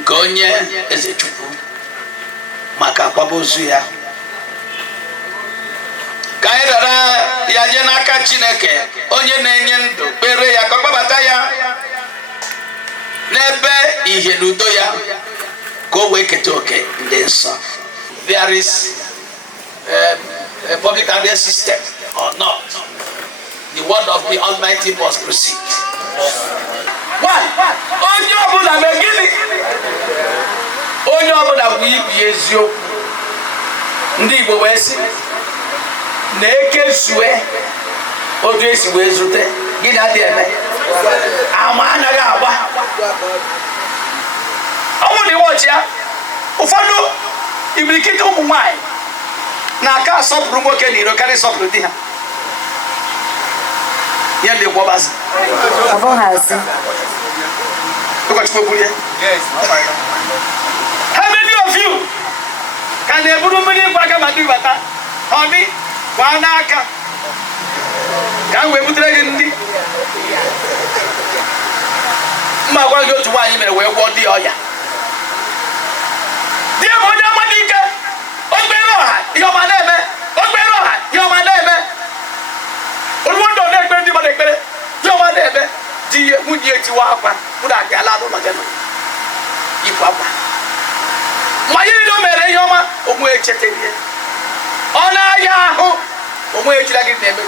Nkeonye Ezechukwu maka akwamozu ya ka anyị dara ya nye n'aka Chineke onye na-enye ndụ kpere ya ka ọ gbabata ya n'ebe ihe n'udo ya ka o wee keta oke ndị nsọ. There is a public address system or not, the word of the Almighty must proceed. Onye ọbụla megili onye ọbụla bụ ibi eziokwu. Ndị Igbo wee sị na ekezue otu esi wee zute gịnị adị eme ama anaghị agba. Ọ bụrụ na iwe ọchị ya ụfọdụ imirikiti ụmụ nwaanyị na-aka asọpụrụ nwoke n'iro karịa ịsọpụrụ di ha. Ya ndị gwọbasị how many of you can eburu mmiri ịgwa aka ma ndị bata ọ dị kwa n'aka ka m wee butere gị ndị mma gwa gị otu nwaanyị mere wee gwọọ di ọya. Di bụ onye amadị ike okpere ọha ihe ọma na-eme okpere ọha ihe ọma na-eme oluwo ndụ na-ekpere ndị mmadụ ekpere ihe ọma na-eme di nwunye etiwa akwa ụda aka ala n'ụlọ gị nọ ikwu akwa ma ihe niile o mere ihe ọma onwe echetaghị ọ na-aya ahụ onwe ejira gị na-eme.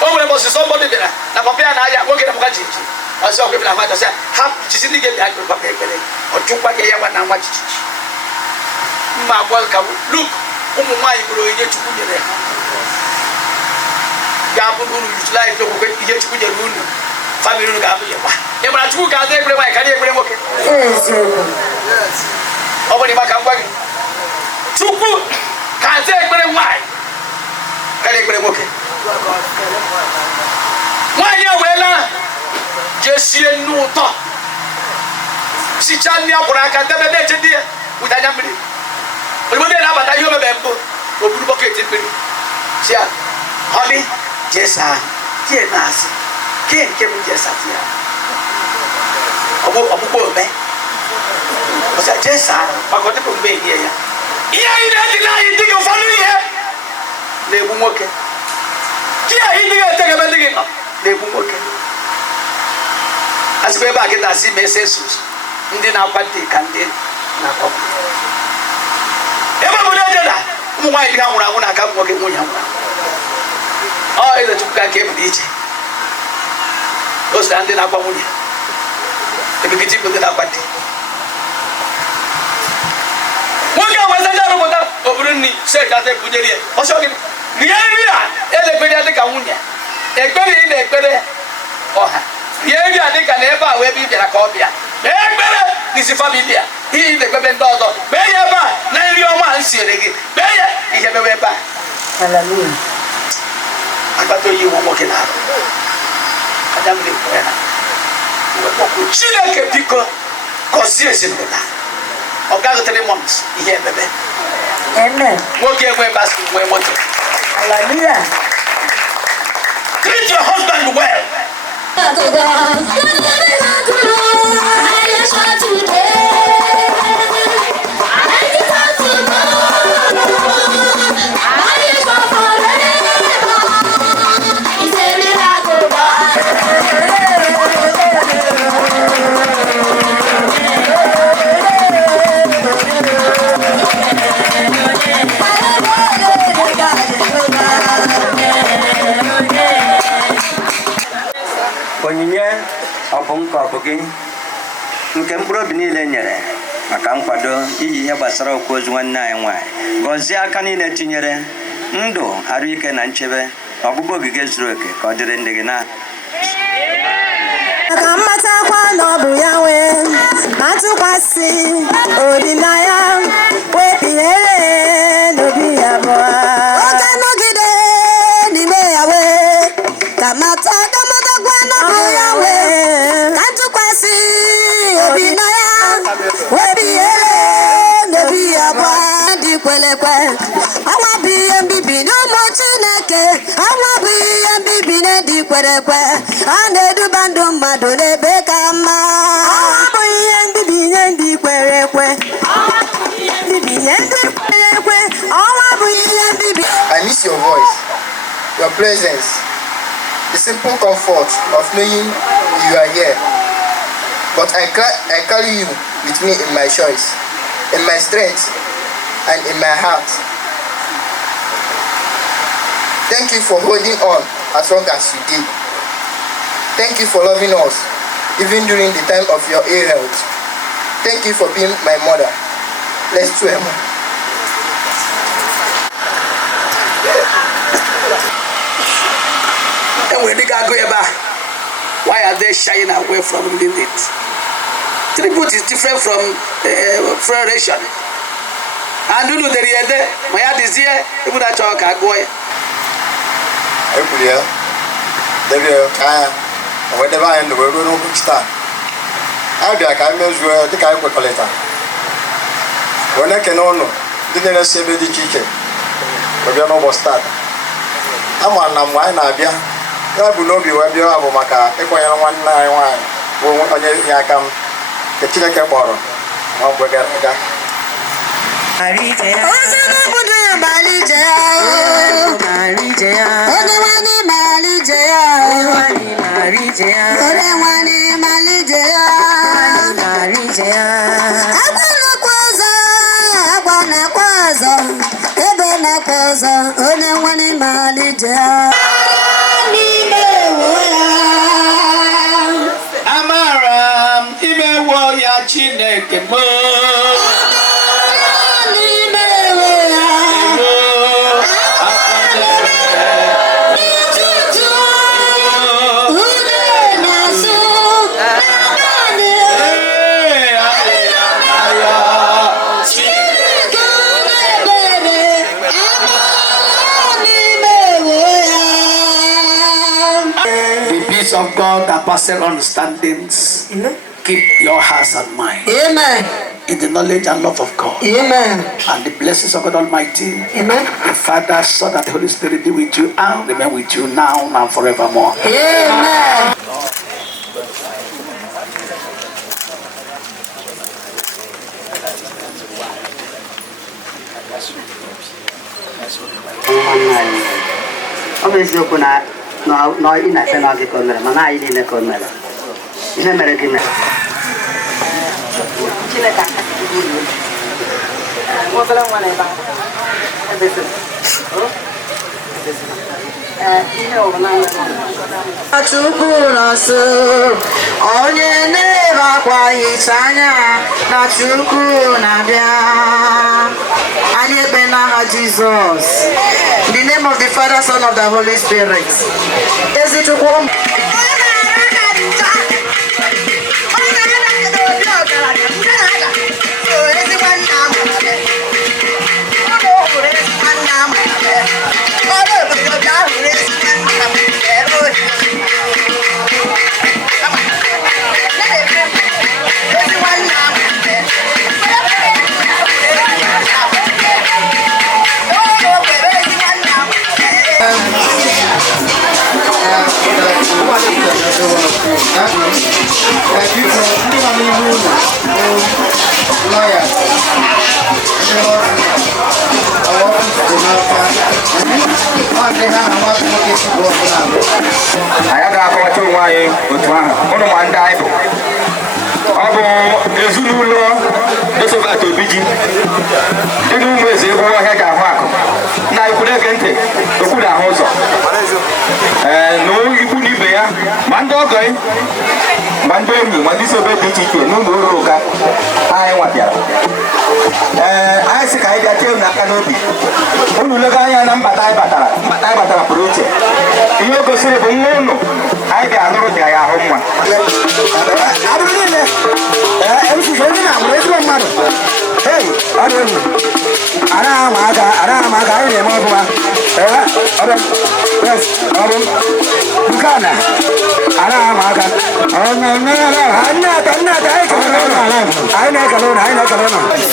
O nwere mbọsị sọmbọdị bịara na papa ya na-aya nwoke na papa jiji ọsị ọkwe bịara mmadụ sị ha jizi ndị ga-ebịa gụrụ papa ekpere ọ chụkwa gị ya gwa na nwa jijiji mma agwa ka luk ụmụ nwaanyị bụrụ onye Chukwu nyere ha ga-abụ unu utilize okwukwe ihe Chukwu nyere unu family unu ga-abụ ya gba. Ị mara Chukwu ga-aza ekpere nwaanyị karịa ekpere nwoke. Ọ bụrụ ịgba ka m gwa gị Chukwu ga-aza ekpere nwaanyị karịa ekpere nwoke. Nwaanyị eweela jee sie nnu ụtọ sichaa nri akwụrụ aka debe na-eche di ya wute anya mmiri ozugbo ndị na-abata ihe omebe mbụ o buru bọket mmiri si ya ọ dị jee saa tie na-asị ke nke m jee sati ya ọgbụgbọ ome ọsị jee saa maka ọ dịpụ mgbe ehihie ya. Ihe anyị na-edi n'anyị dị gị ụfọdụ ihe na-egbu nwoke. Ihe anyị dị gị ete ebe ndị gị nọ na-egbu nwoke. Asịkwa ebe a gị na-asị ma ese sus ndị na-akwado ka ndị na-akwado ebe obodo ejeda ụmụ nwaanyị dị ha nwụrụ anwụ na-aka nwoke nwunye ha nwụrụ anwụ. Ọ Ezechukwu ka nke ebụrụ iche o sita ndị na-akwa nwunye ebikiti bụ ndị na-akwado nwoke wezaja arụpụta obodo nri sekata ebunyere ya ọsọ gị rie nri a elekpere ya dịka nwunye ekpere ị na-ekpere ọha rie nri a dịka na ebe a wee ebe ị bịara ka ọ bịa mee ekpere n'isi famili a ihe na-ekpebe ndị ọzọ mee ya ebe a na nri ọma a nsiere gị mee ya ihe mewe ebe a. Akpata oyi nwa nwoke na-arụ anya mmiri kwere na Chineke biko gọzie ezinụlọ ọ gaghị 3 months ihe emebe nwoke enwe baskị nwee moto. Treat your husband well. Onyinye ọ bụ nke ọ bụ gị nke mkpụrụ obi niile nyere maka nkwado iyi ihe gbasara okwu ozu nwanne anyị nwanyị. Gọzie aka niile tinyere ndụ, arụ ike na nchebe ọgbụgbọ ogige zuru oke ka ọ dịrị ndị gị na ka mmatakwa na ọ bụ ya nwee ma tụkwasị olileanya wepịghere n'obi ya abụọ oge nọgide n'ime ya wee ka matakwa na ọ bụ ya wee ka ntụkwasị olileanya wepịghere n'obi ya abụọ dị kwelekwe ọnwa bụ ihe mbibi n'ụmụ Chineke ọnwa bụ ihe mbibi na-dị kwerekwe a na-eduba ndụ mmadụ n'ebe ka mma ọnwa bụ ihe mbibi nye ndị kwere ekwe ọnwa bụ ihe mbibi. I miss your voice, your presence, the simple comfort of knowing you are here. But I carry you with me in my choice, in my strength, and in my heart. Thank you for holding on as long as you did. Thank you for loving us, even during the time of your ill health. Thank you for being my mother. Let's swim. Why are they shying away from reading it? Tribute is different from federation. And you know the real my heart is here, you would have talked a boy. Whatever I know, we don't know which star. I measure the kind of collector. When I can own, didn't say the chicken. We are no start. I'm one idea. I will not be where you are, Maka. If I am 191, won't I come? The chicken borrow. One will get that. Amara, imewo ya Chineke mo. Of God that passes understandings, keep your hearts and mind. Amen. In the knowledge and love of God. Amen. And the blessings of God Almighty. Amen. The Father, Son, and the Holy Spirit be with you and remain with you now and forevermore. Amen. No, in a penalty corner, and I in a corner. In American. Jesus. In the name of the Father, Son, of the Holy Spirit. Ezechukwu. I got a photo why with one died. Ezululo Joseph to Biji. Didn't we say who had a whack? Now you could have entered the Kuda Hosa. No, you couldn't be a ma ndị ọgọ yi ma ndị enyi ma ndị si ebe dị iche iche n'ụlọ ụlọ ụka anyị nwabịara anyị sị ka anyị bịa tee unu aka n'obi unu lega anya na mbata anyị batara pụrụ iche ihe o gosiri bụ nwa unu anyị bịa nụrụ bịa ya ahụ mma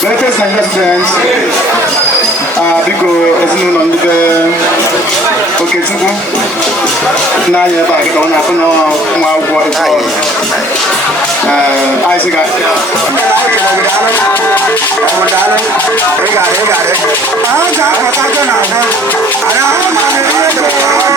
Greatest and residents, biko ezinụlọ ndị be Okechukwu n'anya ebe a ka ọ na-akụ nwa akwụkwọ anyị sị ga I